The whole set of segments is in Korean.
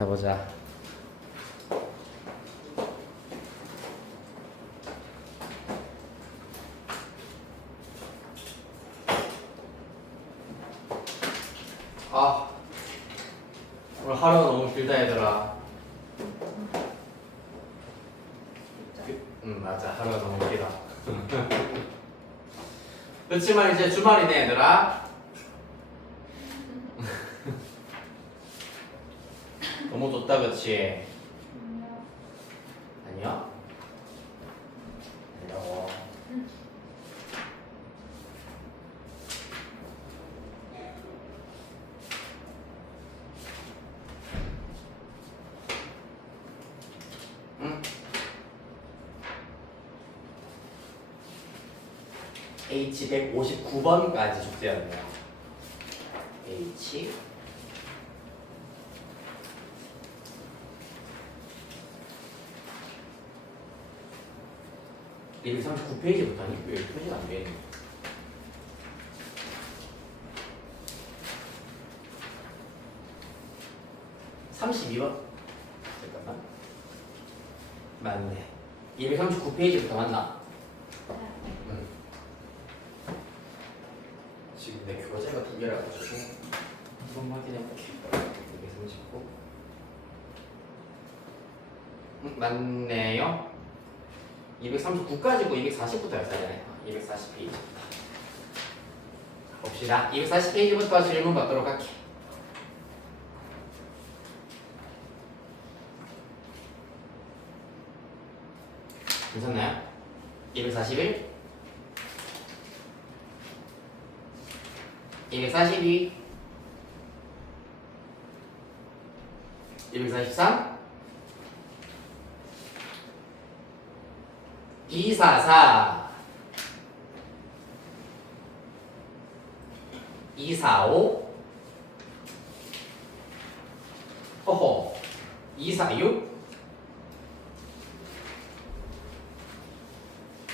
가보자. 아, 오늘 하루가 너무 길다 얘들아. 맞아, 하루가 너무 길어. 그렇지만 이제 주말이네 얘들아. 너무 좋다 그치? 아니요? 아니라고. 응? H 159번까지 숙제였네요. H 239페이지부터 아니? 왜 표시가 안 되니? (32번) 잠깐만. 맞네. 239페이지부터 맞나? 응. 지금 내 교재가 두 개라 가지고 한번 확인해볼게. 239. 맞네요. 239까지고 240부터 했잖아요. 240페이지부터. 봅시다. 240페이지부터 질문 받도록 할게. 괜찮나요? 241, 242, 243, 244, 245, 허허, 246,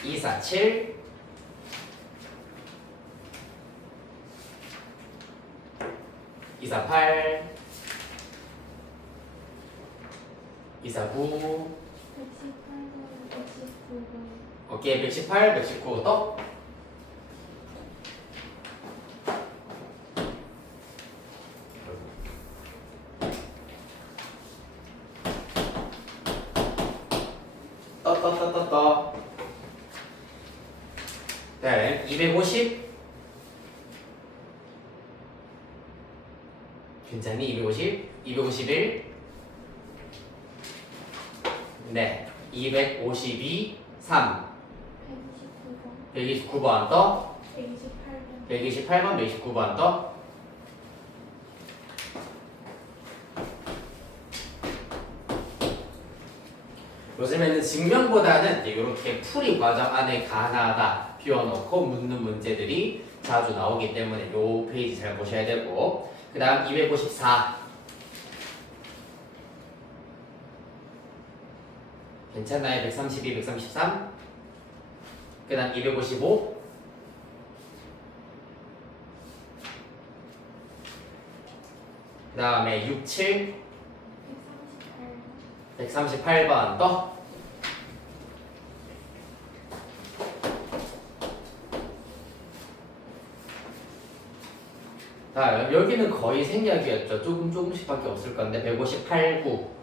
247, 248, 249, 오케이. 118, 119 또? 떠. 네, 250. 괜찮니? 250, 251. 네, 252, 3. 129번 또? 128번, 129번 또? 요즘에는 증명보다는 이렇게 풀이 과정 안에 가나다 비워놓고 묻는 문제들이 자주 나오기 때문에 요 페이지 잘 보셔야 되고, 그 다음 254. 괜찮나요? 132, 133. 그 다음 255. 그 다음에 67, 138번 또? 자, 여기는 거의 생략이었죠. 조금씩밖에 없을 건데 158, 9.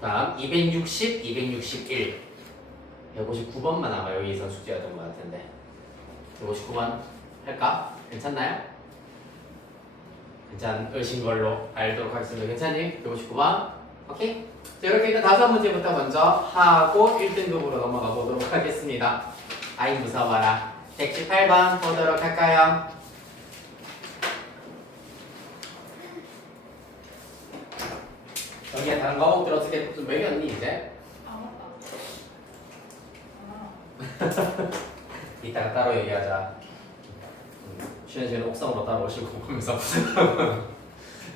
다음 260, 261. 159번만 아마 여기서 숙제였던 것 같은데 159번 할까? 괜찮나요? 괜찮으신 걸로 알도록 하겠습니다. 괜찮니? 159번. 오케이? 자, 이렇게 일단 5문제부터 먼저 하고 1등급으로 넘어가 보도록 하겠습니다. 아이 무서워라. 118번 보도록 할까요? 여기에 다른 과목들 어떻게 좀 매겼니 이제? 이따가 따로 얘기하자. 쉬는 시간에 옥상으로 따라오시고 보면서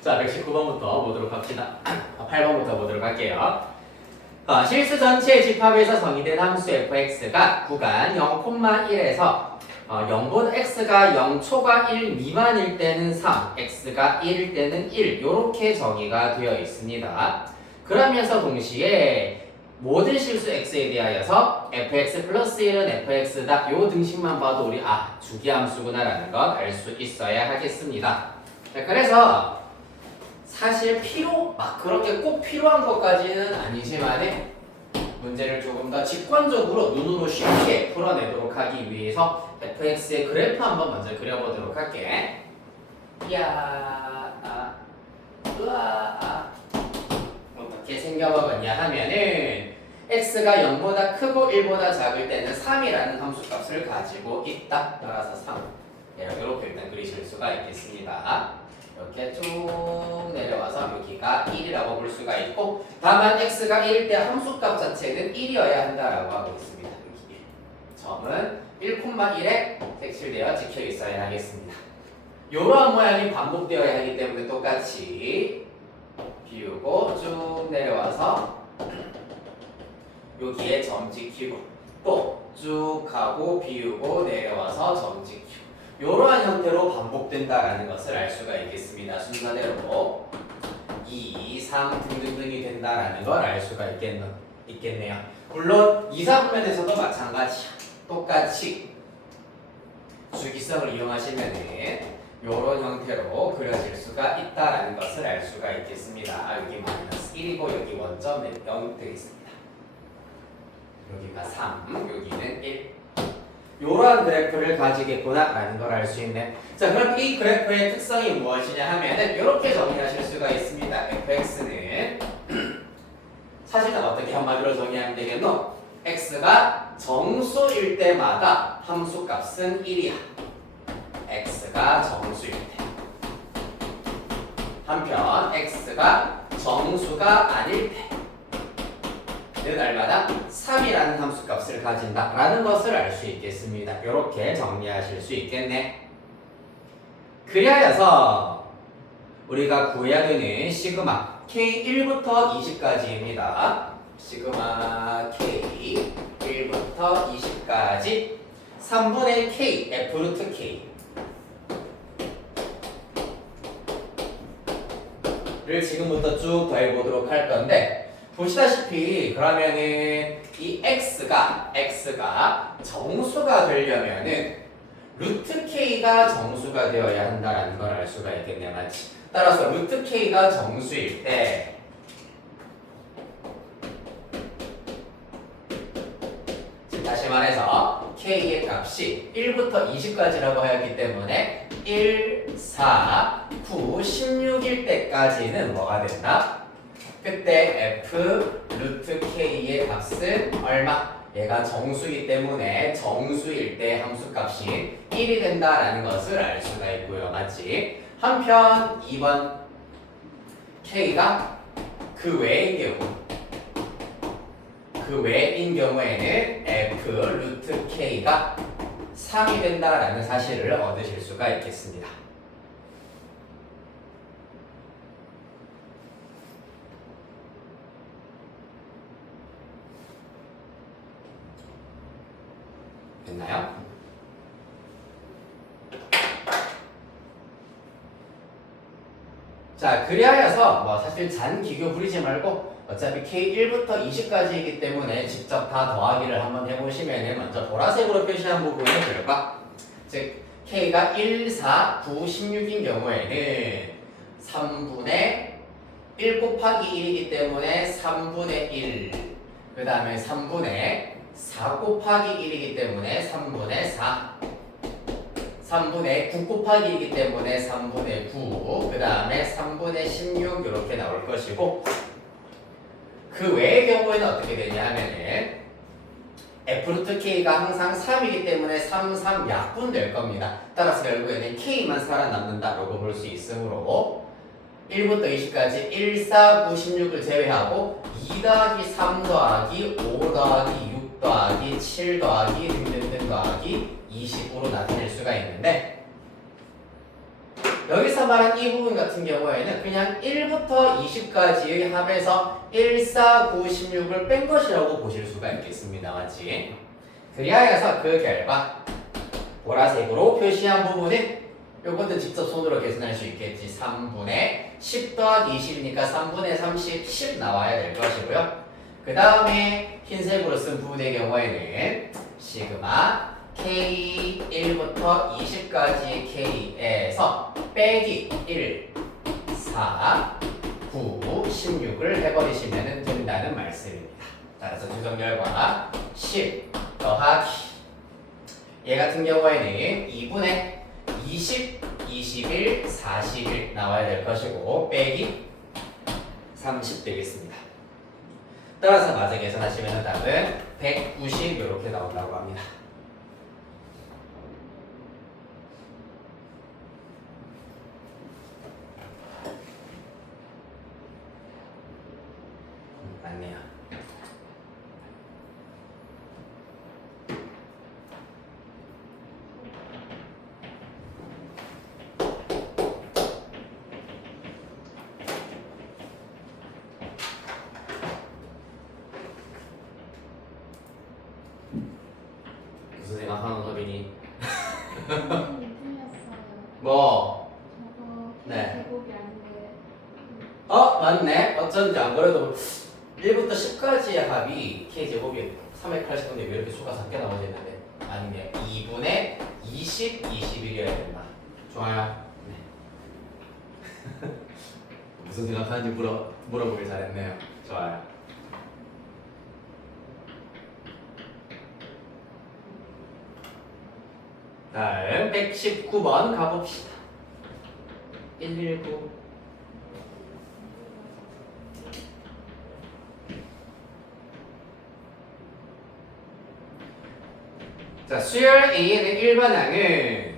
자, 119번부터 보도록 합시다. 8번부터 보도록 할게요. 실수 전체 집합에서 성의된 함수 fx가 구간 0,1에서 0보다 x가 0 초과 1 미만일 때는 3, x가 1일 때는 1 이렇게 정의가 되어 있습니다. 그러면서 동시에 모든 실수 x에 대하여서 fx 플러스 1은 fx다. 요 등식만 봐도 우리 주기함수구나라는 것 알 수 있어야 하겠습니다. 자, 그래서 사실 막 그렇게 꼭 필요한 것까지는 아니지만 문제를 조금 더 직관적으로 눈으로 쉽게 풀어내도록 하기 위해서 fx의 그래프 한번 먼저 그려보도록 할게. 어떻게 생겨먹었냐 하면은 x가 0보다 크고 1보다 작을 때는 3이라는 함수값을 가지고 있다. 따라서 3. 이렇게 일단 그리실 수가 있겠습니다. 이렇게 쭉 내려와서 여기가 1이라고 볼 수가 있고, 다만 x가 1일 때 함수값 자체는 1이어야 한다라고 하고 있습니다. 여기 1. 점은 1,1에 색칠되어 찍혀 있어야 하겠습니다. 이러한 모양이 반복되어야 하기 때문에 똑같이 비우고 쭉 내려와서 여기에 점 찍히고 또 쭉 가고 비우고 내려와서 점 찍히고 이러한 형태로 반복된다라는 것을 알 수가 있겠습니다. 순서대로 2, 3 등등등이 된다라는 걸 알 수가 있겠네요. 물론 이사분면에서도 마찬가지야. 똑같이 주기성을 이용하시면은 이런 형태로 그려질 수가 있다라는 것을 알 수가 있겠습니다. 여기 마이너스 1이고 여기 원점 0 되겠습니다. 여기가 3, 여기는 1. 이러한 그래프를 가지겠구나라는 걸 알 수 있네. 자, 그럼 이 그래프의 특성이 무엇이냐 하면은 이렇게 정리하실 수가 있습니다. fx는 사실은 어떻게 한마디로 정의하면 되겠노? x가 정수일 때마다 함수값은 1이야. x가 정수일 때. 한편 x가 정수가 아닐 때는 얼마나 3이라는 함수값을 가진다라는 것을 알 수 있겠습니다. 이렇게 정리하실 수 있겠네. 그리하여서 우리가 구해야 되는 시그마 K1부터 20까지입니다. 시그마 K 1부터 20까지 3분의 K, F 루트 K를 지금부터 쭉 더해보도록 할 건데, 보시다시피 그러면은 이 X가 정수가 되려면은 루트 K가 정수가 되어야 한다라는 걸 알 수가 있겠네, 맞지? 따라서 루트 K가 정수일 때 다시 말해서 K의 값이 1부터 20까지라고 하였기 때문에 1, 4, 9, 16일 때까지는 뭐가 된다? 그때 F 루트 K의 값은 얼마? 얘가 정수이기 때문에 정수일 때 함수값이 1이 된다라는 것을 알 수가 있고요. 맞지? 한편 2번 K가 그 외인 경우에는 F 루트 K가 3이 된다라는 사실을 얻으실 수가 있겠습니다. 됐나요? 자, 그리하여서 사실 잔 기교 부리지 말고 어차피 K1부터 20까지이기 때문에 직접 다 더하기를 한번 해보시면 먼저 보라색으로 표시한 부분의 결과, 즉 K가 1, 4, 9, 16인 경우에는 3분의 1 곱하기 1이기 때문에 3분의 1, 그 다음에 3분의 4 곱하기 1이기 때문에 3분의 4, 3분의 9 곱하기 1이기 때문에 3분의 9, 그 다음에 3분의 16 이렇게 나올 것이고, 그 외의 경우에는 어떻게 되냐 하면은 F 루트 K가 항상 3이기 때문에 3, 3 약분될 겁니다. 따라서 결국에는 K만 살아남는다라고 볼 수 있으므로 1부터 20까지 1, 4, 9, 16을 제외하고 2 더하기 3 더하기 5 더하기 6 더하기 7 더하기 등등등 더하기 20으로 나타낼 수가 있는데, 여기서 말한 이 부분 같은 경우에는 그냥 1부터 20까지의 합에서 1, 4, 9, 16을 뺀 것이라고 보실 수가 있겠습니다. 맞지? 그리하여서 그 결과 보라색으로 표시한 부분은 요거는 직접 손으로 계산할 수 있겠지. 3분의 10 더하기 20이니까 3분의 30, 10 나와야 될 것이고요. 그 다음에 흰색으로 쓴 부분의 경우에는 시그마 K1부터 20까지 K에서 빼기 1, 4, 9, 16을 해버리시면 된다는 말씀입니다. 따라서 두정 결과 10 더하기 얘 같은 경우에는 2분의 20, 21, 41 나와야 될 것이고 빼기 30 되겠습니다. 따라서 마저 계산하시면 답은 190 이렇게 나온다고 합니다. 맞네요. 무슨 생각하는 소리니? 선생님 틀렸어요. 뭐? 저거 네. 제곱이 아닌데. 맞네. 어쩐지 안 그래도 1부터 10까지의 합이 K제곱이 380인데 왜 이렇게 수가 작게 나머져 있는데? 아니네. 2분의 20, 21이어야 된다. 좋아요. 네. 무슨 생각하는지 물어보길 잘했네요. 좋아요. 다음 119번 가봅시다. 119. 자, 수열 A의 일반항은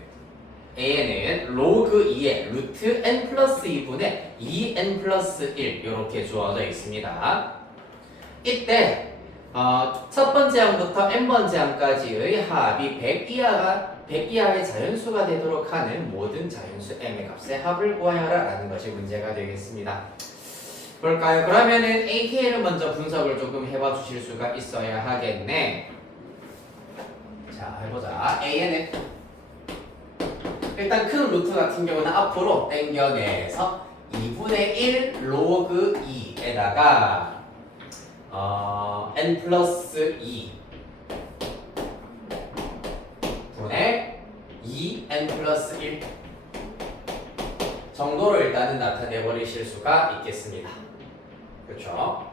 A는 로그 2의 루트 n 플러스 2분의 2n 플러스 1 이렇게 주어져 있습니다. 이때 첫 번째 항부터 n번째 항까지의 합이 100 이하의 자연수가 되도록 하는 모든 자연수 m의 값의 합을 구하여라 라는 것이 문제가 되겠습니다. 볼까요? 그러면은 AK를 먼저 분석을 조금 해봐 주실 수가 있어야 하겠네. 자, 해보자. A는 일단 큰 루트 같은 경우는 앞으로 당겨내서 2분의 1 로그 2에다가 n 플러스 2 분의 2n 플러스 1 정도로 일단은 나타내 버리실 수가 있겠습니다. 그렇죠?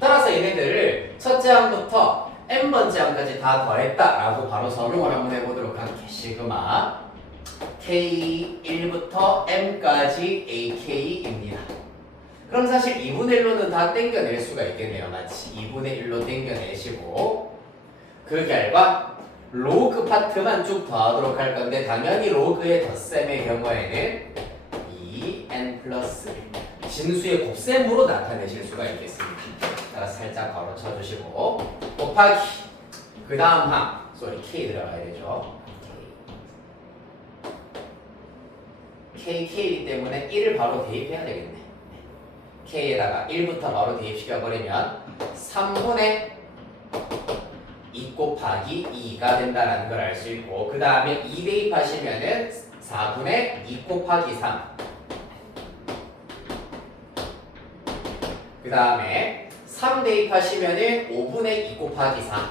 따라서 얘네들을 첫째 항부터 n번째 항까지 다 더했다라고 바로 적용을 한번 해보도록 할게요. 시그마 K1부터 M까지 AK입니다. 그럼 사실 2분의 1로는 다 땡겨낼 수가 있겠네요. 마치 2분의 1로 땡겨내시고 그 결과 로그 파트만 쭉 더하도록 할 건데 당연히 로그의 덧셈의 경우에는 2n 플러스 1 진수의 곱셈으로 나타내실 수가 있겠습니다. 따라서 살짝 걸어 쳐주시고 곱하기 그 다음 항 K 들어가야 되죠. K이기 때문에 1을 바로 대입해야 되겠네. K에다가 1부터 바로 대입시켜버리면 3분의 2 곱하기 2가 된다는 걸 알 수 있고 그 다음에 2 대입하시면은 4분의 2 곱하기 3 그 다음에 3 대입하시면은 5분의 2 곱하기 4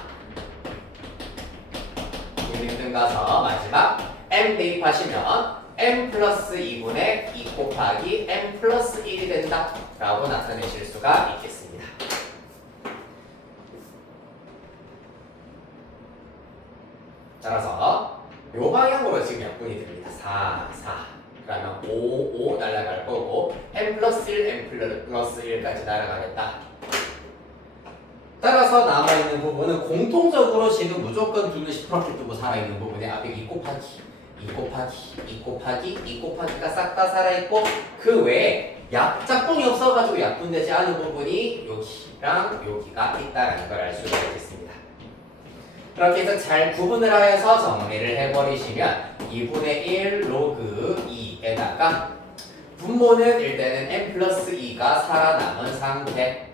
1등 가서 마지막 M 대입하시면 m 플러스 2분의 2 곱하기 m 플러스 1이 된다 라고 나타내실 수가 있겠습니다. 따라서 이 방향으로 지금 약분이 됩니다. 4, 4 그러면 5, 5 날아갈 거고 m 플러스 1, m 플러스 1까지 날아가겠다. 따라서 남아있는 부분은 공통적으로 지금 무조건 두는 10% 두고 살아있는 부분에 앞에 2 곱하기 2 곱하기 2 곱하기 2 곱하기가 싹 다 살아있고 그 외에 짝꿍이 없어가지고 약분되지 않은 부분이 여기랑 여기가 있다는 걸 알 수가 있겠습니다. 그렇게 해서 잘 구분을 하여서 정리를 해버리시면 2분의 1 로그 2에다가 분모는 일단은 n 플러스 2가 살아남은 상태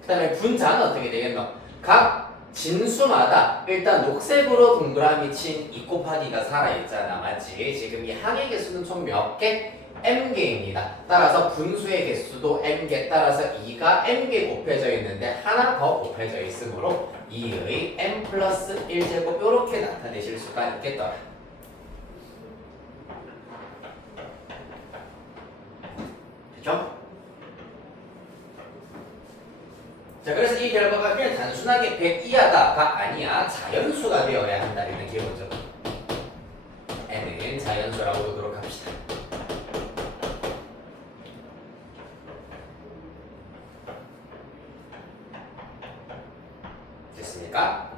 그 다음에 분자는 어떻게 되겠노? 각 진수마다 일단 녹색으로 동그라미 친 2 곱하기가 살아있잖아. 맞지? 지금 이 항의 개수는 총 몇 개? m개입니다. 따라서 분수의 개수도 m개, 따라서 2가 m개 곱해져 있는데 하나 더 곱해져 있으므로 2의 m 플러스 1제곱 이렇게 나타내실 수가 있겠더라. 됐죠? 자, 그래서 이 결과가 그냥 단순하게 100 이하다가 아니야. 자연수가 되어야 한다. 이런 기본적으로. n은 자연수라고 보도록 합시다. 됐습니까?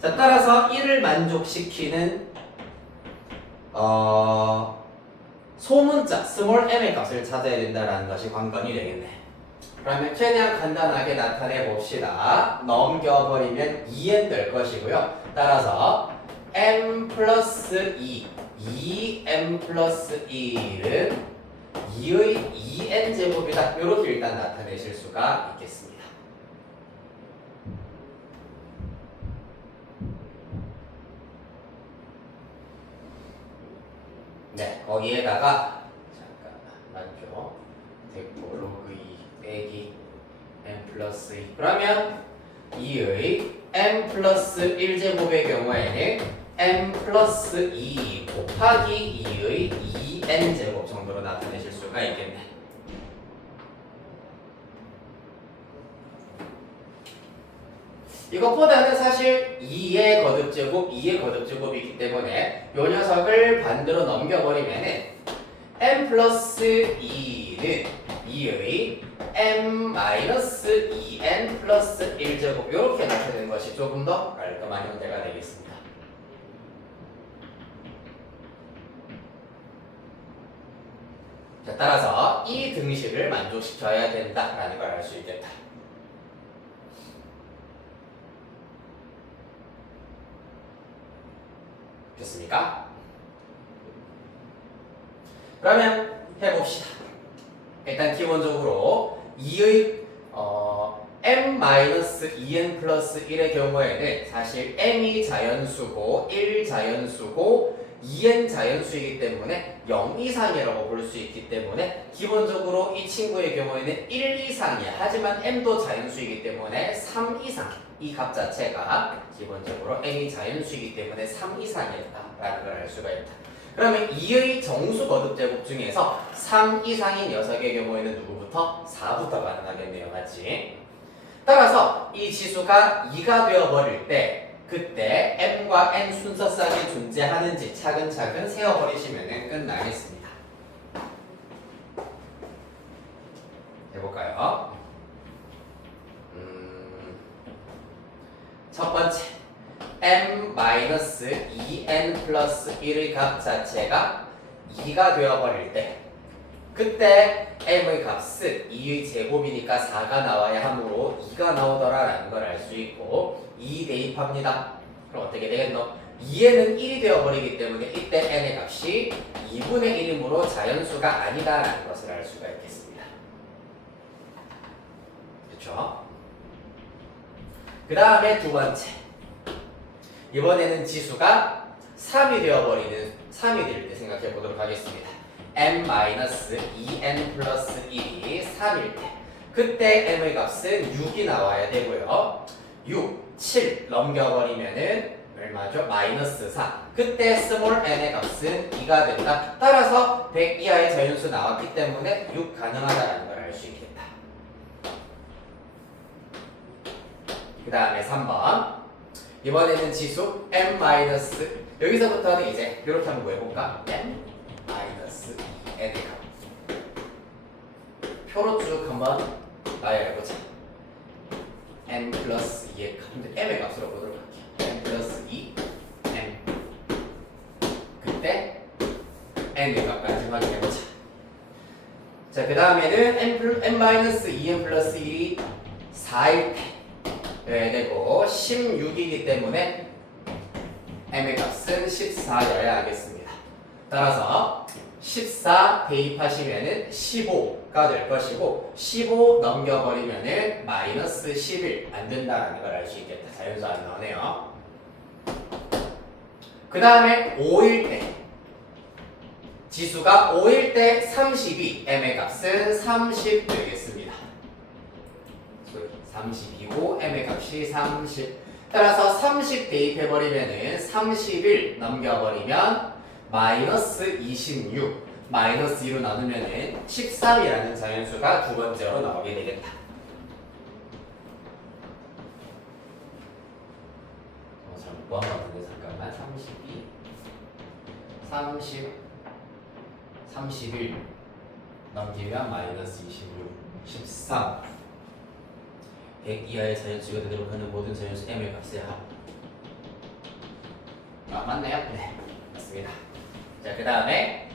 자, 따라서 1을 만족시키는 소문자 스몰 m의 값을 찾아야 된다는 것이 관건이 되겠네. 그러면 최대한 간단하게 나타내 봅시다. 넘겨버리면 2n 될 것이고요. 따라서 m 플러스 2m 플러스 1은 2의 2n 제곱이다. 이렇게 일단 나타내실 수가 있겠습니다. 네, 거기에다가 잠깐만 맞죠? 됐고 로그 2 빼기 m 플러스 2 그러면 2의 m 플러스 1제곱의 경우에는 m 플러스 2 곱하기 2의 2n 제곱 정도로 나타내실 수가 있겠네. 이것보다는 사실 2의 거듭제곱, 2의 거듭제곱이기 때문에 이 녀석을 반대로 넘겨버리면 m 플러스 2는 2의 m 마이너스 2n 플러스 1제곱 이렇게 나타내는 것이 조금 더 깔끔한 형태가 되겠습니다. 자, 따라서 이 등식을 만족시켜야 된다라는 걸 알 수 있겠다. 됐습니까? 그러면 해봅시다. 일단 기본적으로 2의 m-2n 플러스 1의 경우에는 사실 m이 자연수고 1 자연수고 2n 자연수이기 때문에 0 이상이라고 볼 수 있기 때문에 기본적으로 이 친구의 경우에는 1 이상이야. 하지만 m도 자연수이기 때문에 3 이상 이 값 자체가 기본적으로 m이 자연수이기 때문에 3 이상이었다라는 걸 알 수가 있다. 그러면 2의 정수 거듭제곱 중에서 3 이상인 녀석의 경우에는 누구부터? 4부터 가능하겠네요. 맞지? 따라서 이 지수가 2가 되어버릴 때 그때 m과 n 순서상이 존재하는지 차근차근 세어버리시면 끝나겠습니다. 해볼까요? 첫 번째 m-2n 플러스 1의 값 자체가 2가 되어버릴 때 그때 m의 값은 2의 제곱이니까 4가 나와야 하므로 2가 나오더라라는 걸 알 수 있고 2 대입합니다. 그럼 어떻게 되겠노? 2에는 1이 되어버리기 때문에 이때 n의 값이 2분의 1이므로 자연수가 아니다라는 것을 알 수가 있겠습니다. 그렇죠? 그 다음에 두 번째 이번에는 지수가 3이 되어버리는 3이 될 때 생각해 보도록 하겠습니다. m-2n 플러스 1이 3일 때 그때 m의 값은 6이 나와야 되고요. 6, 7 넘겨버리면은 얼마죠? 마이너스 4 그때 스몰 n의 값은 2가 된다. 따라서 100 이하의 자연수 나왔기 때문에 6 가능하다는 걸 알 수 있겠다. 그 다음에 3번 이번에는 지수 m 마이너스 여기서부터는 이제 이렇게 한번 구해볼까? m 마이너스 2n의 값 표로 쭉 한번 나열해보자. m 플러스 2의 값 m의 값으로 보도록 할게요. m 플러스 2 m 그때 n의 값까지 확인해보자. 자, 그 다음에는 m 마이너스 2n 플러스 1이 4일 때 되고 16이기 때문에 m의 값은 14여야 하겠습니다. 따라서 14 대입하시면은 15가 될 것이고 15 넘겨버리면은 마이너스 11 안 된다라는 걸 알 수 있겠다. 자연수 안 나오네요. 그 다음에 5일 때 지수가 5일 때 32 m의 값은 30 되겠습니다. 32고 m의 값이 30 따라서 30 대입해버리면은 31 넘겨버리면 마이너스 26 마이너스 2로 나누면은 13이라는 자연수가 두 번째로 나오게 되겠다. 잘못 본 것 같은데 잠깐만. 32 30 31 넘기면 마이너스 26 13 100 이하의 자연수가 되도록 하는 모든 자연수 m의 값의 합. 아 맞나요? 네 맞습니다. 자 그 다음에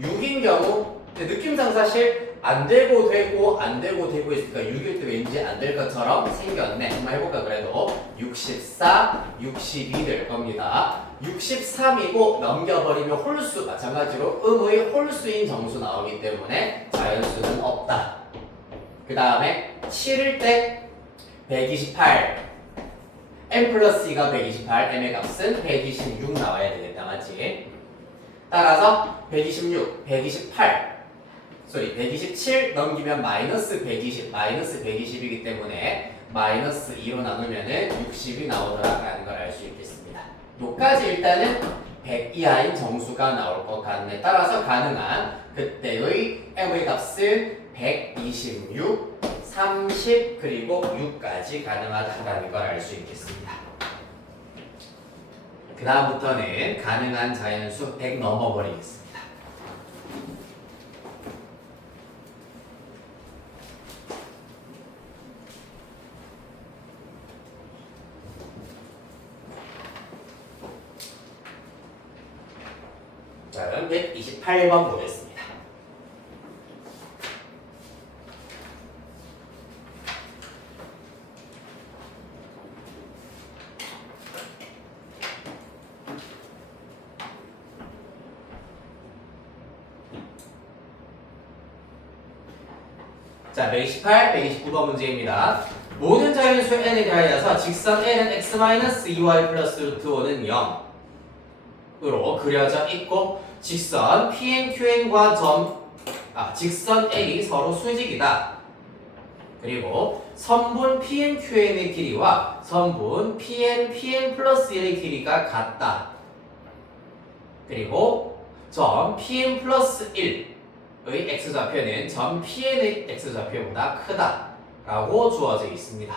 6인 경우 느낌상 사실 안 되고 되고 안 되고 되고 있으니까 6일 때 왠지 안 될 것처럼 생겼네. 한번 해볼까 그래도 64, 62 될 겁니다. 63이고 넘겨버리면 홀수 마찬가지로 음의 홀수인 정수 나오기 때문에 자연수는 없다. 그 다음에 7일 때 128 m 플러스 2가 128 m의 값은 126 나와야 되겠다 맞지? 따라서 126, 127 넘기면 마이너스 120 마이너스 120이기 때문에 마이너스 2로 나누면은 60이 나오더라라는 걸 알 수 있겠습니다. 요까지 일단은 100 이하인 정수가 나올 것 같네. 따라서 가능한 그때의 m의 값은 126, 30 그리고 6까지 가능하다는 걸 알 수 있겠습니다. 그 다음부터는 가능한 자연수 100 넘어버리겠습니다. 자, 그럼 128번 보겠습니다. 자, 128, 129번 문제입니다. 모든 자연수 n에 대하여서 직선 n은 x-2y 플러스 루트 5는 0으로 그려져 있고 직선 pn, qn과 직선 n이 서로 수직이다. 그리고 선분 pn, qn의 길이와 선분 pn 플러스 1의 길이가 같다. 그리고 점 pn 플러스 1의 x좌표는 점 pn의 x좌표보다 크다 라고 주어져 있습니다.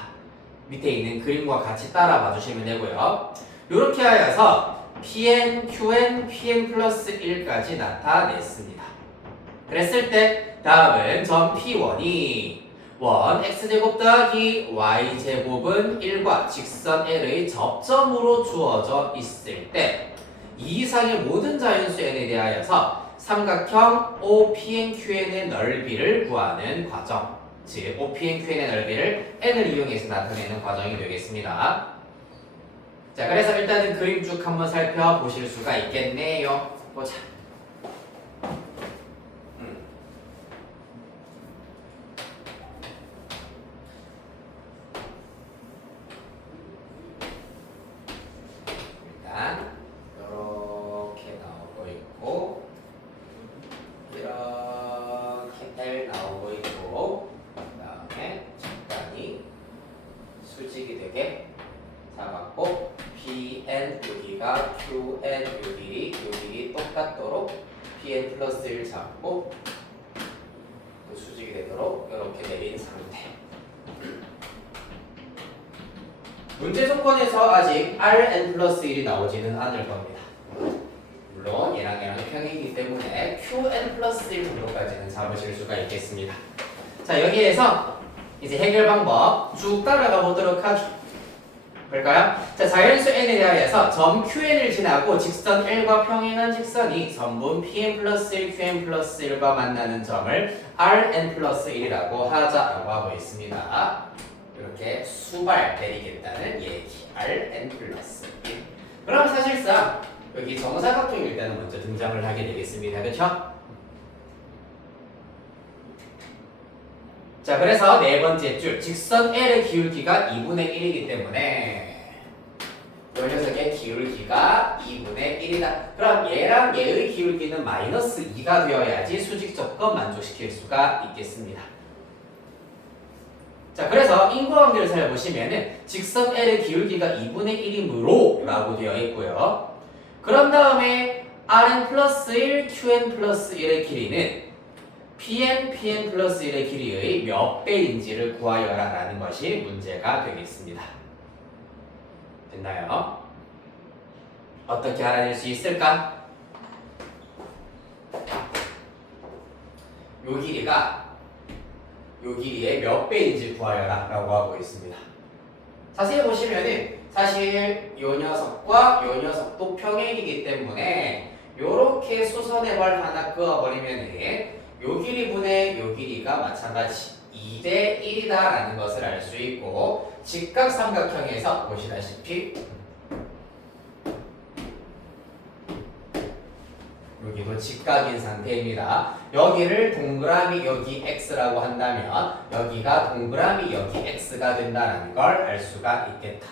밑에 있는 그림과 같이 따라 봐주시면 되고요. 이렇게 하여서 pn, qn, pn 플러스 1까지 나타냈습니다. 그랬을 때 다음은 점 p1이 x제곱 더하기 y제곱은 1과 직선 l의 접점으로 주어져 있을 때 이 이상의 모든 자연수 n에 대하여서 삼각형 OPNQN의 넓이를 구하는 과정, 즉 OPNQN의 넓이를 n을 이용해서 나타내는 과정이 되겠습니다. 자, 그래서 일단은 그림 쭉 한번 살펴보실 수가 있겠네요. 보자. 일단 이렇게 나오고 있고 이렇게 L 나오고 있고 그 다음에 적당히 수직이 되게 잡았고 PN 여기가 QN 요 길이 똑같도록 PN 플러스 1 잡고 또 수직이 되도록 이렇게 내린 상태. 문제 조건에서 아직 Rn 플러스 1이 나오지는 않을 겁니다. 물론 얘랑 평행이기 때문에 Qn 플러스 1 정도까지는 잡으실 수가 있겠습니다. 자, 여기에서 이제 해결 방법 쭉 따라가 보도록 하죠. 볼까요? 자, 자연수 n에 대하여서 점 qn을 지나고 직선 l과 평행한 직선이 선분 pn 플러스 1, qn 플러스 1과 만나는 점을 rn 플러스 1이라고 하자라고 하고 있습니다. 이렇게 수발 내리겠다는 얘기. rn 플러스 1. 그럼 사실상 여기 정사각형이 일단은 먼저 등장을 하게 되겠습니다. 그렇죠? 자, 그래서 네 번째 줄 직선 L의 기울기가 2분의 1이기 때문에 이 녀석의 기울기가 2분의 1이다. 그럼 얘랑 얘의 기울기는 마이너스 2가 되어야지 수직 조건 만족시킬 수가 있겠습니다. 자, 그래서 인과관계를 잘 보시면은 직선 L의 기울기가 2분의 1이므로 라고 되어 있고요. 그런 다음에 Rn 플러스 1, Qn 플러스 1의 길이는 Pn 플러스 1의 길이의 몇 배인지를 구하여라 라는 것이 문제가 되겠습니다. 됐나요? 어떻게 알아낼 수 있을까? 요 길이가 요 길이의 몇 배인지 구하여라 라고 하고 있습니다. 자세히 보시면은 사실 요 녀석과 요 녀석도 평행이기 때문에 요렇게 수선의 발 하나 그어버리면은 요 길이분의 요 길이가 마찬가지 2대 1이다 라는 것을 알 수 있고 직각삼각형에서 보시다시피 여기도 직각인 상태입니다. 여기를 동그라미 여기 x라고 한다면 여기가 동그라미 여기 x가 된다는 걸 알 수가 있겠다.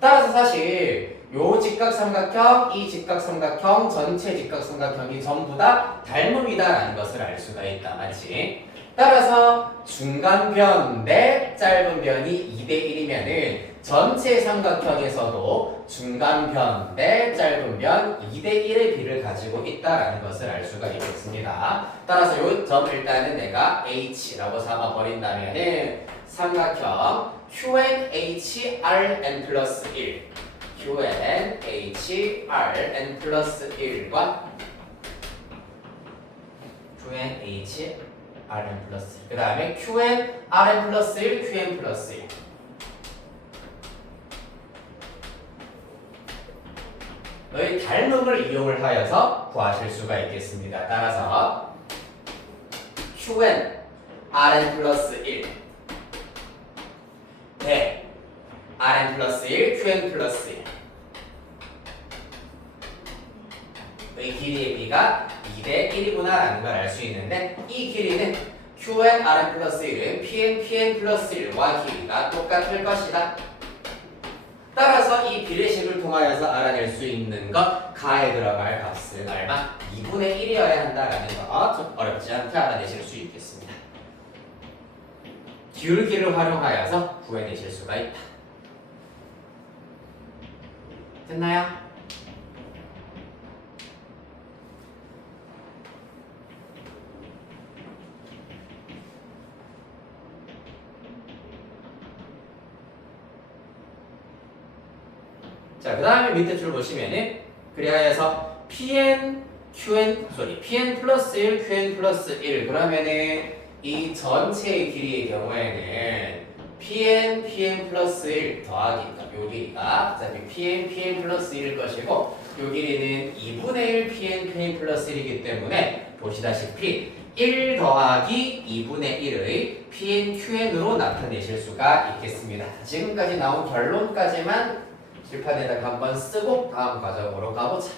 따라서 사실 요 직각삼각형, 이 직각삼각형, 전체 직각삼각형이 전부 다 닮음이다라는 것을 알 수가 있다. 맞지? 따라서 중간변 대 짧은 변이 2대 1이면은 전체 삼각형에서도 중간변 대 짧은 변 2대 1의 비를 가지고 있다라는 것을 알 수가 있겠습니다. 따라서 요 점 일단은 내가 H라고 삼아버린다면은 삼각형 QNHRN 플러스 1 QNHRN 플러스 1과 QNHRN 플러스 1 그 다음에 QNRN 플러스 1 QN 플러스 1 너의 닮음을 이용을 하여서 구하실 수가 있겠습니다. 따라서 QNRN 플러스 1 대 Rn 플러스 1 QN 플러스 1의 길이의 비가 2대 1이구나 라는 걸 알 수 있는데 이 길이는 QN Rn 플러스 1은 PN 플러스 1과 길이가 똑같을 것이다. 따라서 이 비례식을 통하여서 알아낼 수 있는 것 가에 들어갈 값은 얼마? 2분의 1이어야 한다라는 거 좀 어렵지 않게 알아내실 수 있겠습니다. 기울기를 활용하여서 구해내실 수가 있다. 됐나요? 자, 그 다음에 밑에 줄 보시면은 그리하여서 PN 플러스 1, QN 플러스 1 그러면은 이 전체의 길이의 경우에는 PN 플러스 1 더하기 요 길이가 어차피 PN 플러스 1일 것이고 요 길이는 2분의 1 PN 플러스 1이기 때문에 보시다시피 1 더하기 2분의 1의 QN으로 나타내실 수가 있겠습니다. 지금까지 나온 결론까지만 칠판에다가 한번 쓰고 다음 과정으로 가보자.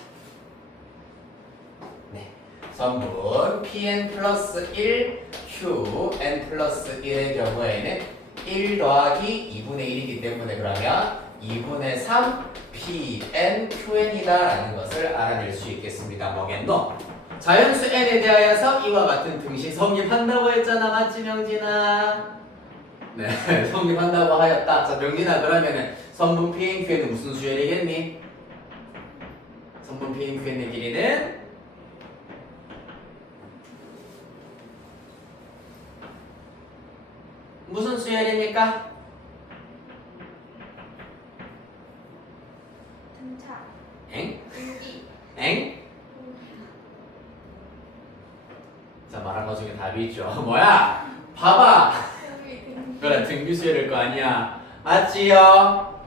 네, 선분 PN 플러스 1 QN 플러스 1의 경우에는 1 더하기 2분의 1이기 때문에 그러면 2분의 3 PN QN이다 라는 것을 알아낼 수 있겠습니다. 뭐겠노? 자연수 N에 대하여서 이와 같은 등식 성립한다고 했잖아. 맞지 명진아? 네, 성립한다고 하였다. 자, 명진아 그러면은 선분 PNQN은 무슨 수열이겠니? 선분 PNQN의 길이는 무슨 수열입니까? 등차. 엥? 분기. 엥? 자, 말한 것 중에 답이 있죠. 뭐야? 봐봐. 여기 등기. 그래, 등비 수열일 거 아니야. 맞지요?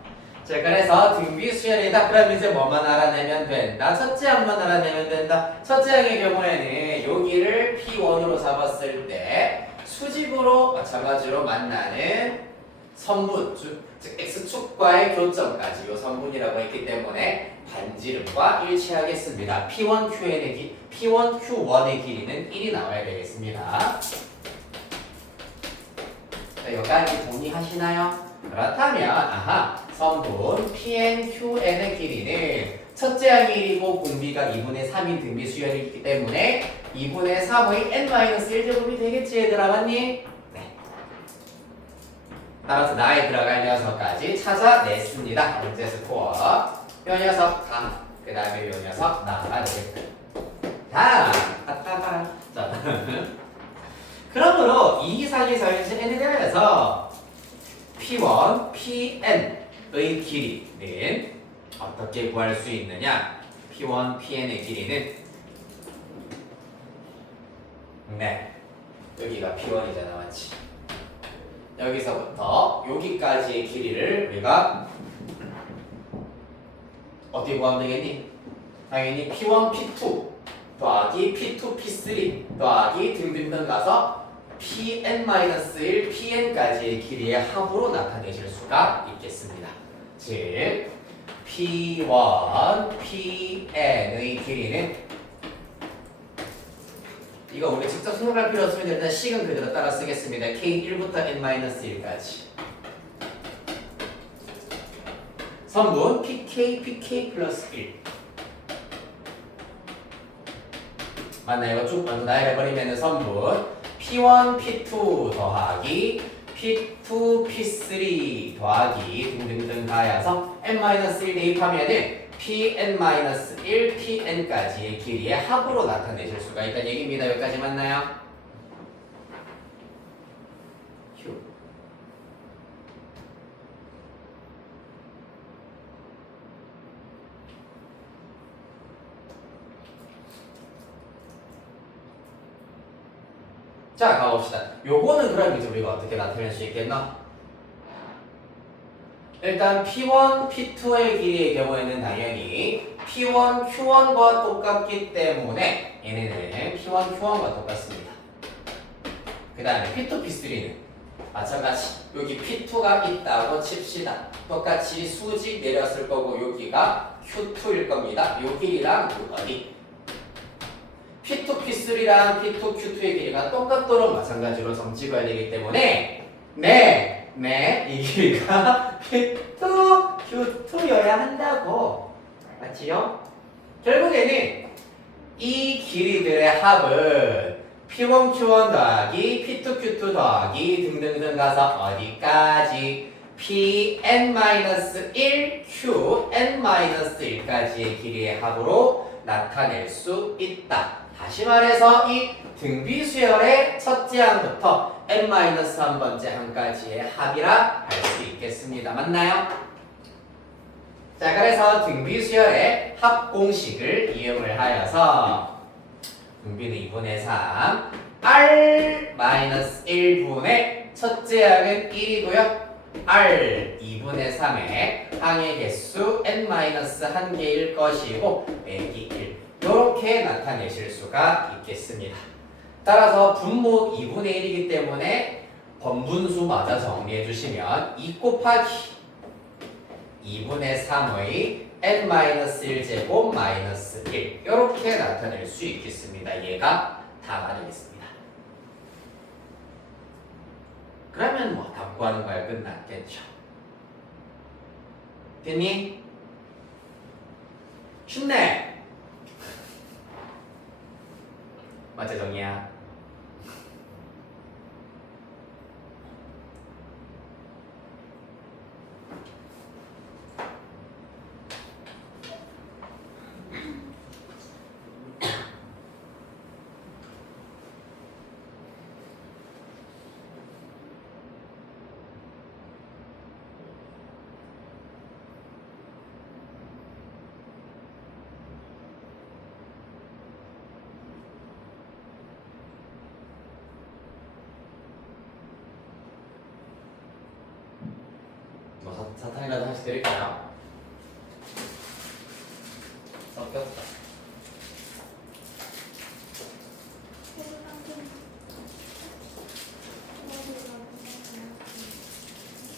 자, 그래서 등비 수열이다. 그럼 이제 뭐만 알아내면 된다? 첫째 항만 알아내면 된다. 첫째 항의 경우에는 여기를 P1으로 잡았을 때 수직으로 마찬가지로 만나는 선분, 즉 X축과의 교점까지 이 선분이라고 했기 때문에 반지름과 일치하겠습니다. P1Q1의 길이는 1이 나와야 되겠습니다. 자, 여기까지 동의하시나요? 그렇다면 성분 PNQN의 길이는 첫째 항의 1이고 공비가 2분의 3인 등비 수열이기 때문에 2분의 3의 n-1제곱이 되겠지 얘들아, 맞니? 네. 따라서 나에 들어갈 녀석까지 찾아냈습니다. 문제 스코어. 요 녀석 다, 그 다음에 요 녀석 나가 되겠다. 다음 자 그러므로 이 이상의 서현실 n에 대해서 P1, Pn의 길이는 어떻게 구할 수 있느냐? P1, Pn의 길이는 네, 여기가 P1이잖아, 맞지? 여기서부터 여기까지의 길이를 우리가 어떻게 구하면 되겠니? 당연히 P1, P2 더하기 P2, P3 더하기 등등등 가서 Pn-1, Pn까지의 길이의 합으로 나타내실 수가 있겠습니다. 즉 P1, Pn의 길이는 이거 우리 직접 생각할 필요 없으면 일단 식은 그대로 따라 쓰겠습니다. K1부터 N-1까지 성분 PK, PK 플러스 1 맞나요? 이거 쭉 먼저 나열해버리면 성분 P1, P2 더하기 P2, P3 더하기 등등등 가야서 N-1 대입하면은 Pn-1, Pn까지의 길이의 합으로 나타내실 수가 있다는 얘기입니다. 여기까지 맞나요? 휴. 자, 가봅시다. 요거는 그럼 이제 우리가 어떻게 나타낼 수 있겠나? 일단 P1, P2의 길이의 경우에는 당연히 P1, Q1과 똑같기 때문에 얘네는 P1, Q1과 똑같습니다. 그 다음에 P2, P3는 마찬가지 여기 P2가 있다고 칩시다. 똑같이 수직 내렸을 거고 여기가 Q2일 겁니다. 요 길이랑 어디? P2, P3랑 P2, Q2의 길이가 똑같도록 마찬가지로 점 찍어야 되기 때문에 이 길이가 P2, Q2여야 한다고. 맞지요? 결국에는 이 길이들의 합은 P1, Q1 더하기 P2, Q2 더하기 등등등 가서 어디까지? Pn-1, Qn-1까지의 길이의 합으로 나타낼 수 있다. 다시 말해서 이 등비수열의 첫째 항부터 n-1번째 항까지의 합이라 할 수 있겠습니다. 맞나요? 자, 그래서 등비수열의 합 공식을 이용을 하여서 등비는 2분의 3 R-1분의 첫째 항은 1이고요. R 2분의 3의 항의 개수 n-1개일 것이고 빼기 1 이렇게 나타내실 수가 있겠습니다. 따라서 분모 2분의 1이기 때문에 번분수마저 정리해 주시면 2 곱하기 2분의 3의 n-1제곱 마이너스 1 이렇게 나타낼 수 있겠습니다. 얘가 다가 되겠습니다. 그러면 뭐 답 구하는 거야 끝났겠죠. 됐니? 쉽네. 맞죠, 정이야? 뭐 사탕이라도 하나씩 드릴까요? 섞였다.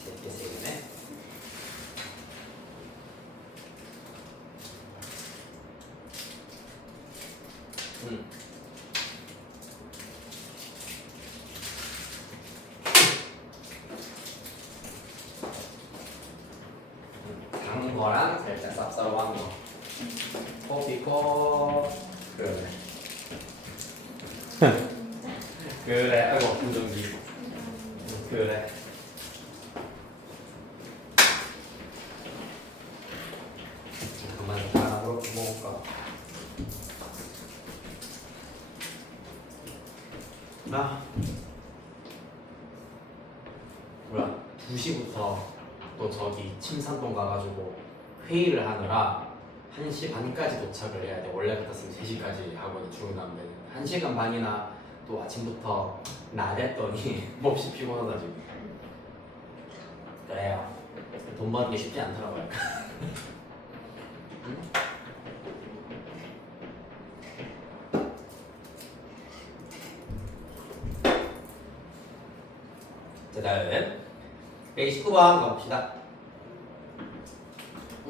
이렇게 세 개네. 살짝 쌉싸름한 거. 커피컵. 그래. 그래. 아이고 분정기. 그래. 그만 하나 그렇게 먹을까? 나 뭐야 2시부터 또 저기 침산동 가가지고 회의를 하느라 1시 반까지 도착을 해야 돼. 원래 같았으면 3시까지 학원이 출근하면 1시간 반이나 또 아침부터 나댔더니 몹시 피곤하다 지금. 그래요. 돈 버는 게 쉽지 않더라고요. 응? 자, 다음 119번 가봅시다.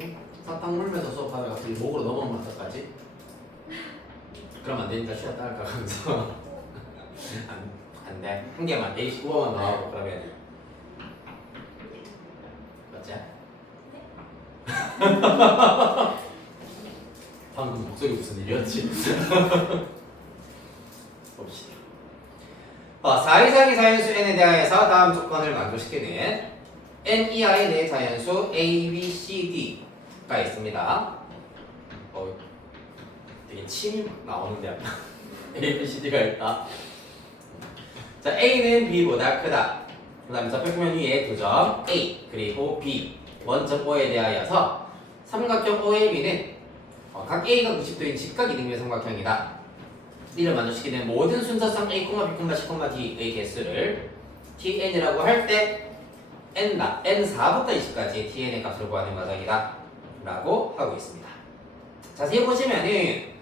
응? 사탕 물면서 수업하면 갑자기 목으로 넘어오면 어떡하지? 그럼 안 되니까 쉬었다 할까 하면서 안 돼. 한 개만 119번만 나오고 그러면 맞지? 방금 목소리 무슨 일이었지? 봅시다. 4 이상의 자연수 n에 대하여서 다음 조건을 만족시키는 n 이하의 네 자연수 a, b, c, d가 있습니다. 되게 침이 막 나오는데 약간 a, b, c, d가 있다. 자, a는 b보다 크다. 그 다음에 좌표표면 위에 두 점 a 그리고 b 원점 o에 대하여서 삼각형 OAB는 각 a가 90도인 직각이등변 삼각형이다. 이를 만족시키는 모든 순서상 a, b, c, d의 개수를 tn이라고 할 때 n4부터 20까지 tn의 값을 구하는 과정이다 라고 하고 있습니다. 자세히 보시면은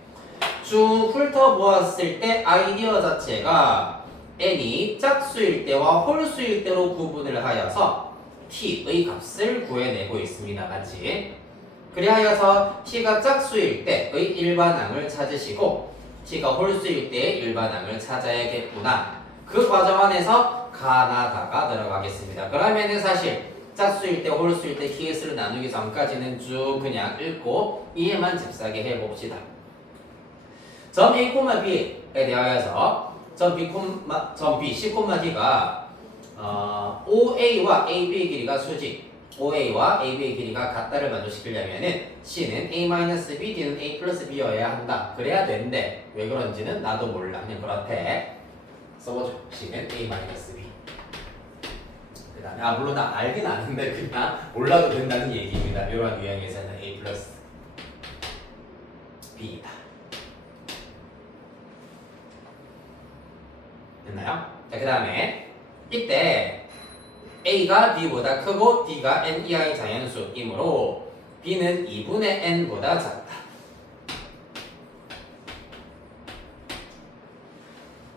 쭉 훑어보았을 때 아이디어 자체가 n이 짝수일 때와 홀수일 때로 구분을 하여서 t의 값을 구해내고 있습니다. 맞지? 그리하여서 t가 짝수일 때의 일반항을 찾으시고 t가 홀수일 때의 일반항을 찾아야겠구나. 그 과정 안에서 가나다가 들어가겠습니다. 그러면은 사실 짝수일 때 홀수일 때 ts를 나누기 전까지는 쭉 그냥 읽고 이해만 잽싸게 해봅시다. 점 a, b에 대하여서 점 b, c, d가 OA와 AB의 길이가 수직 OA와 AB의 길이가 같다를 만족시키려면은 C는 A-B, D는 A 플러스 B여야 한다. 그래야 된대. 왜 그런지는 나도 몰라. 그냥 그렇대. 써보죠. C는 A-B. 그 다음에 물론 나 알긴 아는데 그냥 몰라도 된다는 얘기입니다. 이러한 유형에서는 A 플러스 B이다. 됐나요? 자, 그 다음에 이때 A가 B보다 크고 D가 N 이하의 자연수이므로 B는 2분의 N보다 작다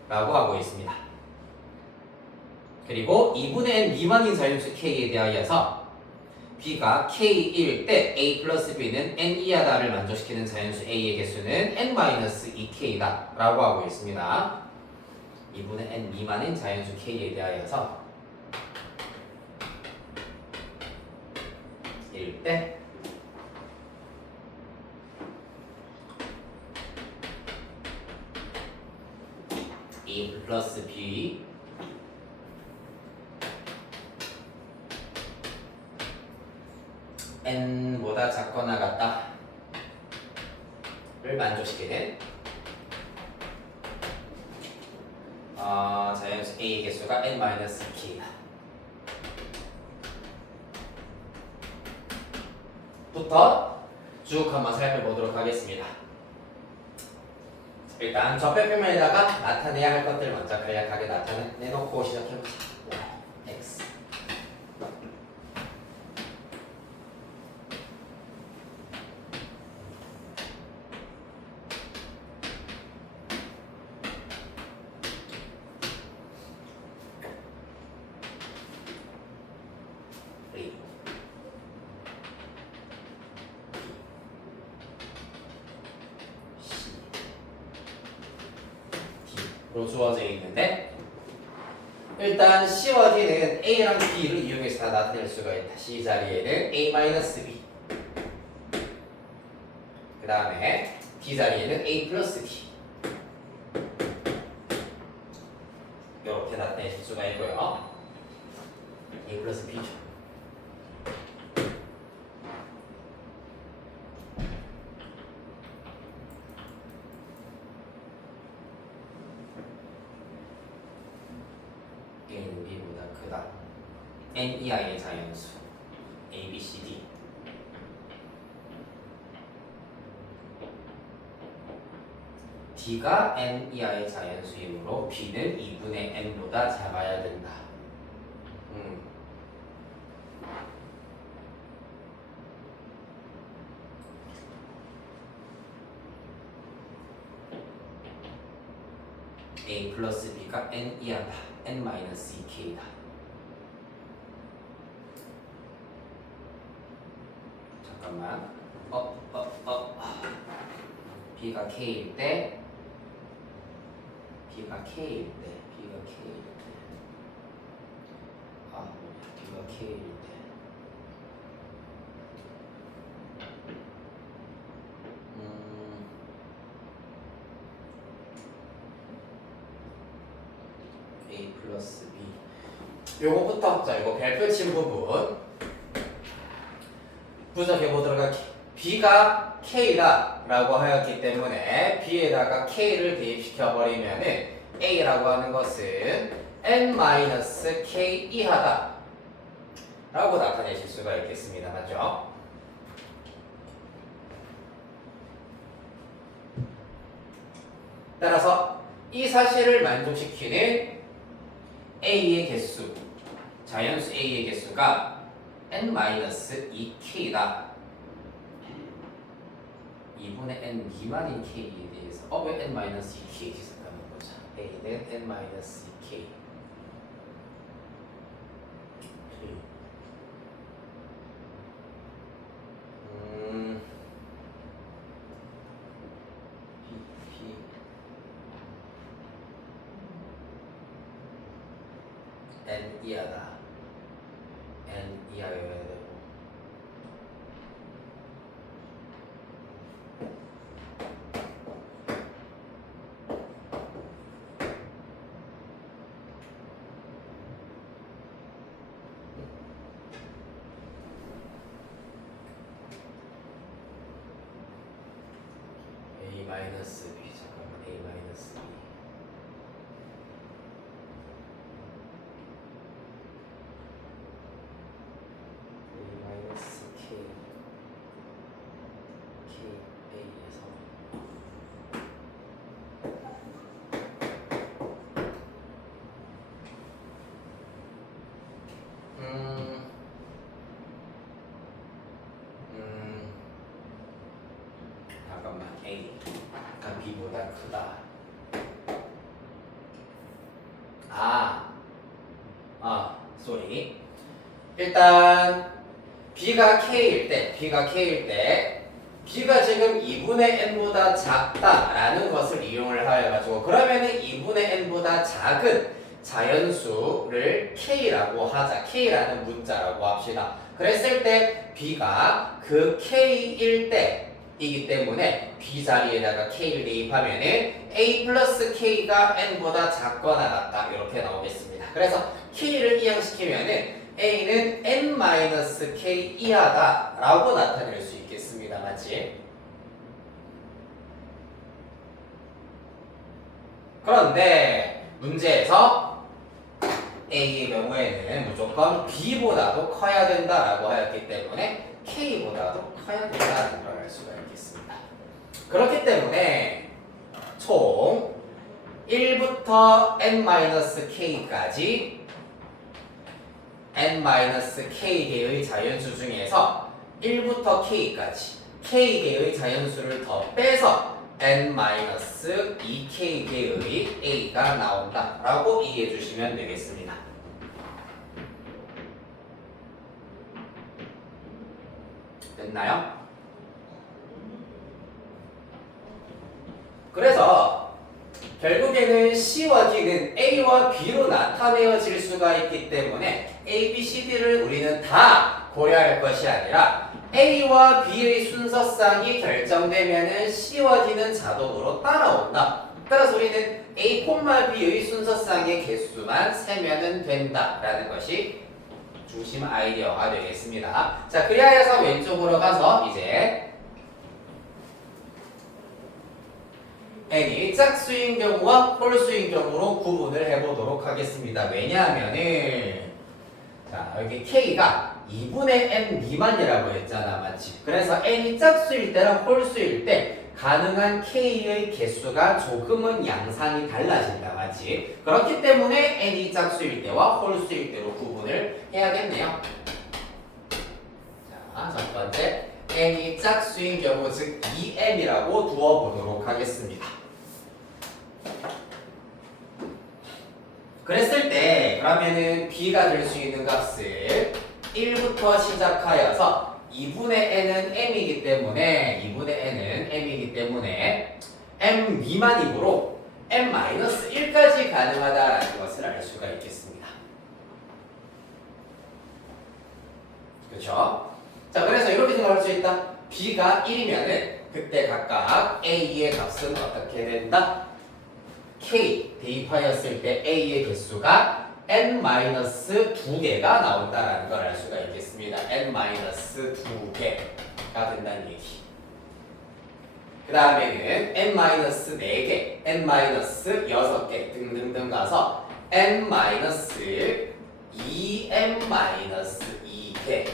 라고 하고 있습니다. 그리고 2분의 N 미만인 자연수 K에 대하여서 B가 K일 때 A 플러스 B는 N 이하다를 만족시키는 자연수 A의 개수는 N-2K다 라고 하고 있습니다. 2분의 N 미만인 자연수 K에 대하여서 일 때 A 플러스 B N보다 작거나 같다 를 만족시키는 자연수 A 개수가 N-K다 부터 쭉 한번 살펴보도록 하겠습니다. 일단 좌표표면에다가 나타내야 할 것들 먼저 간략하게 나타내놓고 시작해보자. X 로 주어져 있는데 일단 C와 D는 A랑 B를 이용해서 다 나타낼 수가 있다. C 자리에는 A-B 그 다음에 D 자리에는 A 플러스 D 이렇게 나타내실 수가 있고요. A 플러스 B죠. A는 B보다 크다. N 이하의 자연수 A, B, C, D. D가 N 이하의 자연수이므로 B는 2분의 N보다 작아야 된다. A 플러스 B가 N 이하다. N 마이너스 2K다. 잠깐만. B가 K일 때 B가 K일 때 B가 K일 때 A 플러스 B 요거부터 자 이거 별표 친 부분 분석해 보도록 할게요. B가 K다 라고 하였기 때문에 B에다가 K를 대입시켜 버리면은 A라고 하는 것은 N-K 이하다 라고 나타내실 수가 있겠습니다. 맞죠? 따라서 이 사실을 만족시키는 A의 개수, 자연수 A의 개수가 N-2K다. 2분의 N 미만인 K에 대해서 왜 N-2K 기술하는 거죠? A는 N-2K N 이하다. N 이하여야 되고 A 마이너스 B 잠깐만 A 마이너스 B 잠깐만 A가 B보다 크다. 쏘리. 일단 B가 K일 때 B가 B가 지금 2분의 N보다 작다라는 것을 이용을 하여가지고 그러면은 2분의 N보다 작은 자연수를 K라고 하자. K라는 문자라고 합시다. 그랬을 때 B가 그 K일 때이기 때문에 B 자리에다가 K를 대입하면은 A 플러스 K가 N보다 작거나 같다. 이렇게 나오겠습니다. 그래서 K를 이항시키면은 A는 N-K 이하다 라고 나타낼 수 있겠습니다. 맞지? 그런데 문제에서 A의 경우에는 무조건 B보다도 커야 된다라고 하였기 때문에 K보다도 커야 된다는 걸 알 수가 있겠습니다. 그렇기 때문에 총 1부터 N-K까지 N-K개의 자연수 중에서 1부터 K까지 K개의 자연수를 더 빼서 N-2K개의 A가 나온다 라고 이해해 주시면 되겠습니다. 됐나요? 그래서 결국에는 C와 D는 A와 B로 나타내어질 수가 있기 때문에 A, B, C, D를 우리는 다 고려할 것이 아니라 A와 B의 순서상이 결정되면은 C와 D는 자동으로 따라온다. 따라서 우리는 A, B의 순서상의 개수만 세면은 된다라는 것이 중심 아이디어가 되겠습니다. 자, 그리하여서 왼쪽으로 가서 이제 n이 짝수인 경우와 홀수인 경우로 구분을 해보도록 하겠습니다. 왜냐하면은 자, 여기 K가 2분의 n 미만이라고 했잖아, 맞지? 그래서 n이 짝수일 때랑 홀수일 때 가능한 K의 개수가 조금은 양상이 달라진다, 맞지? 그렇기 때문에 n이 짝수일 때와 홀수일 때로 구분을 해야겠네요. 자, 첫 번째 n이 짝수인 경우, 즉 2m이라고 두어보도록 하겠습니다. 그랬을 때 그러면은 b가 될 수 있는 값을 1부터 시작하여서 2분의 n은 m이기 때문에 m 미만이므로 m-1까지 가능하다라는 것을 알 수가 있겠습니다. 그렇죠? 자, 그래서 이렇게 생각할 수 있다. b가 1이면은 그때 각각 a의 값은 어떻게 된다? k 대입하였을 때 a의 개수가 n-2개가 나온다라는 걸 알 수가 있겠습니다. n-2개가 된다는 얘기. 그 다음에는 n-4개, n-6개 등등등 가서 n-2m-2개의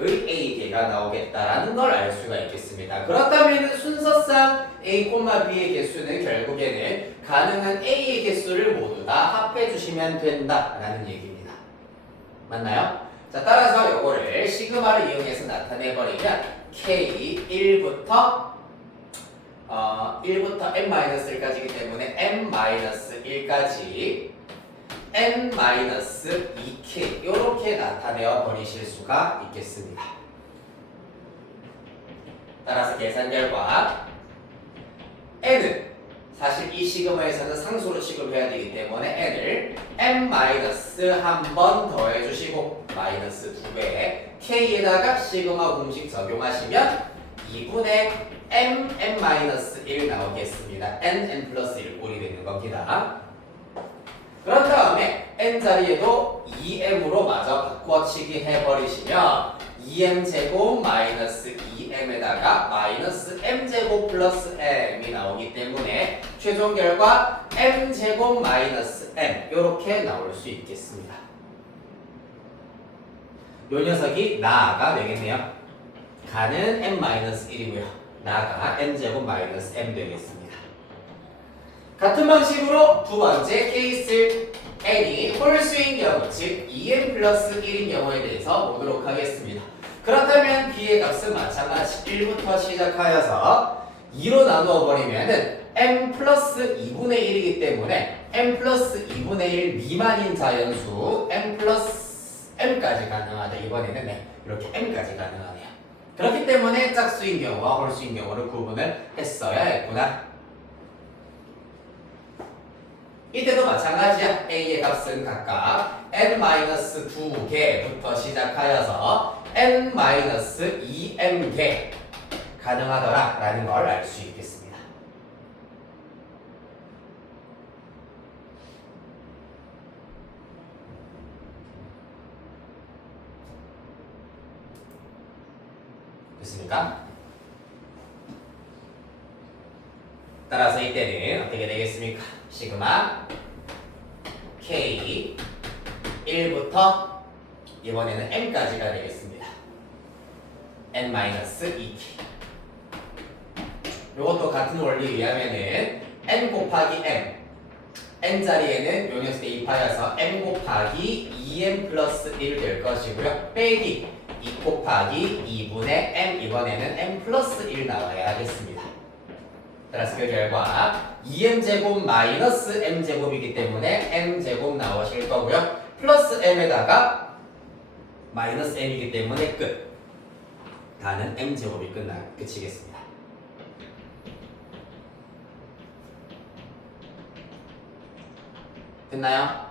a개가 나오겠다라는 걸 알 수가 있겠습니다. 그렇다면 순서상 a, b의 개수는 결국에는 가능한 a의 개수를 모두 다 합해 주시면 된다라는 얘기입니다. 맞나요? 자, 따라서 요거를 시그마를 이용해서 나타내 버리면 k 1부터 n-1까지이기 때문에 n-1까지 n-2k 이렇게 나타내어 버리실 수가 있겠습니다. 따라서 계산 결과 n은 사실 이 시그마에서는 상수로 취급해야 되기 때문에 n을 n-한 번 더해 주시고 마이너스 2배 k에다가 시그마 공식 적용하시면 2분의 n-1 나오겠습니다. n 플러스 1 꼴이 되는 겁니다. 그런 다음에 n 자리에도 2m으로 마저 바꿔치기 해버리시면 2m제곱 마이너스 2m에다가 마이너스 m제곱 플러스 m이 나오기 때문에 최종 결과 m제곱 마이너스 m 이렇게 나올 수 있겠습니다. 요 녀석이 나가 되겠네요. 가는 m-1이고요. 나가 m제곱 마이너스 m 되겠습니다. 같은 방식으로 두 번째 케이스 n이 홀수인 경우, 즉 2n 플러스 1인 경우에 대해서 보도록 하겠습니다. 그렇다면 b의 값은 마찬가지 1부터 시작하여서 2로 나누어 버리면은 m 플러스 2분의 1이기 때문에 m 플러스 2분의 1 미만인 자연수 m 플러스 m까지 가능하다. 이번에는 이렇게 m까지 가능하네요. 그렇기 때문에 짝수인 경우와 홀수인 경우를 구분을 했어야 했구나. 이때도 마찬가지야. a의 값은 각각 n-2개부터 시작하여서 n-2m개 가능하더라 라는 걸 알 수 있겠습니다. 됐습니까? 따라서 이때는 어떻게 되겠습니까? 시그마 k 1부터 이번에는 m까지가 되겠습니다. n-2k. 이것도 같은 원리에 의하면은 n 곱하기 m, n 자리에는 요 녀석 대입하여서 m 곱하기 2m 플러스 1 될 것이고요. 빼기 2 곱하기 2분의 m, 이번에는 m 플러스 1 나와야 하겠습니다. 따라서 그 결과 2m제곱 마이너스 m제곱이기 때문에 m제곱 나오실 거고요. 플러스 m에다가 마이너스 m이기 때문에 끝. 다는 m제곱이 끝이겠습니다. 됐나요?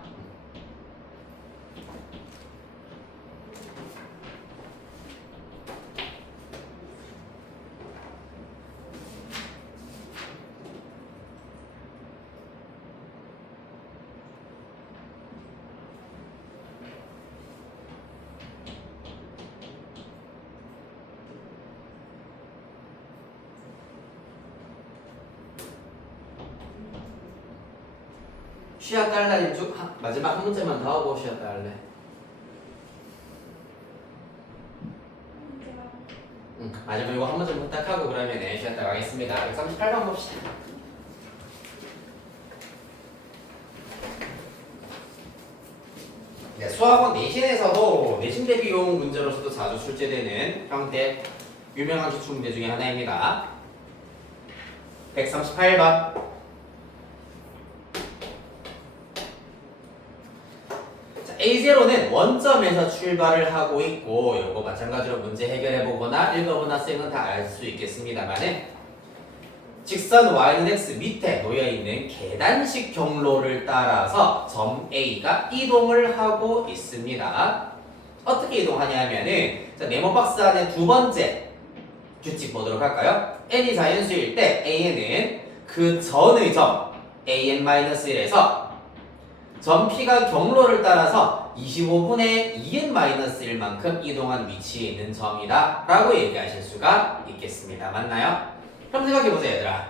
쉬었다 할래? 마지막 한 문제만 더 하고 쉬었다 할래? 문제가 마지막 이거 한 문제 부탁하고 그러면 쉬었다 가겠습니다. 138번 봅시다. 네, 수학원 내신에서도 내신 대비용 문제로서도 자주 출제되는 형태 유명한 기출 문제 중에 하나입니다. 138번. 자, A0는 원점에서 출발을 하고 있고 요거 마찬가지로 문제 해결해 보거나 읽어보나 쌤은 다 알 수 있겠습니다만은 직선 y는 x 밑에 놓여있는 계단식 경로를 따라서 점 A가 이동을 하고 있습니다. 어떻게 이동하냐 하면은 자, 네모 박스 안에 두 번째 규칙 보도록 할까요? n이 자연수일 때 A는 그 전의 점 an-1에서 점 P가 경로를 따라서 25분의 2n-1만큼 이동한 위치에 있는 점이다 라고 얘기하실 수가 있겠습니다. 맞나요? 그럼 생각해보세요 얘들아.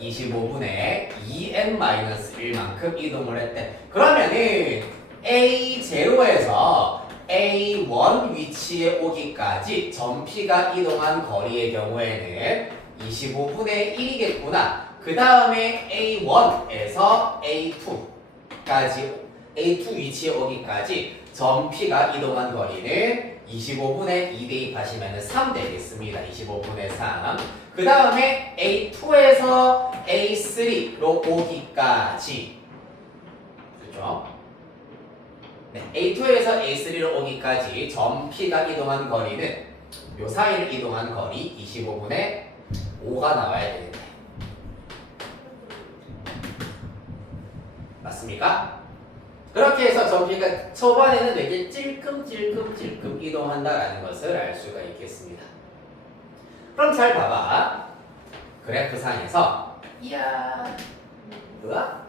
25분의 2n-1만큼 이동을 했대. 그러면은 A0에서 A1 위치에 오기까지 점 P가 이동한 거리의 경우에는 25분의 1이겠구나. 그 다음에 A1에서 A2까지 A2 위치에 오기까지 점 P가 이동한 거리는 25분의 2 대입하시면 3 되겠습니다. 25분의 3. 그 다음에 A2에서 A3로 오기까지. 그렇죠? 네, A2에서 A3로 오기까지 점 P가 이동한 거리는 요 사이를 이동한 거리 25분의 5가 나와야 되는데. 맞습니까? 그렇게 해서 점 P가 초반에는 되게 찔끔찔끔 이동한다라는 것을 알 수가 있겠습니다. 그럼 잘 봐봐. 그래프상에서 이야, 뭐야?